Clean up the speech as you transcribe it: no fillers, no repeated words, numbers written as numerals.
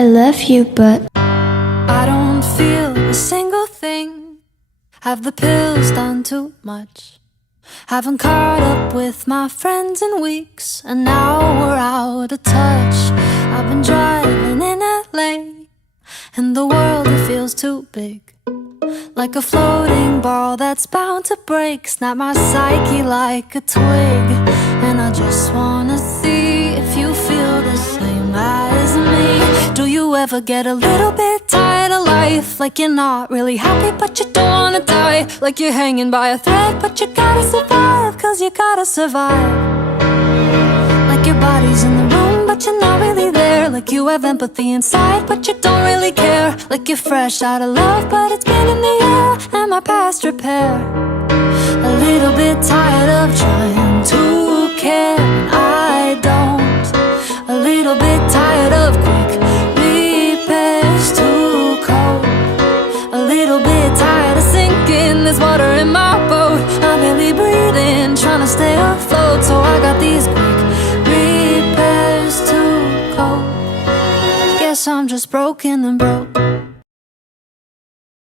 I love you, but I don't feel a single thing. Have the pills done too much? Haven't caught up with my friends in weeks, and now we're out of touch. I've been driving in LA, and the world, it feels too big, like a floating ball that's bound to break. Snap my psyche like a twig, and I just wanna see if you feel the same as me. Do you ever get a little bit tired of life? Like you're not really happy but you don't wanna die. Like you're hanging by a thread but you gotta survive, cause you gotta survive. Like your body's in the room but you're not really there. Like you have empathy inside but you don't really care. Like you're fresh out of love but it's been in the air and my past repair. A little bit tired of trying to care, I don't. A little bit tired of quick repairs, too cold. A little bit tired of sinking, there's water in my boat. I'm barely breathing, trying to stay afloat. So I got these quick repairs, too cold. Guess I'm just broken and broke.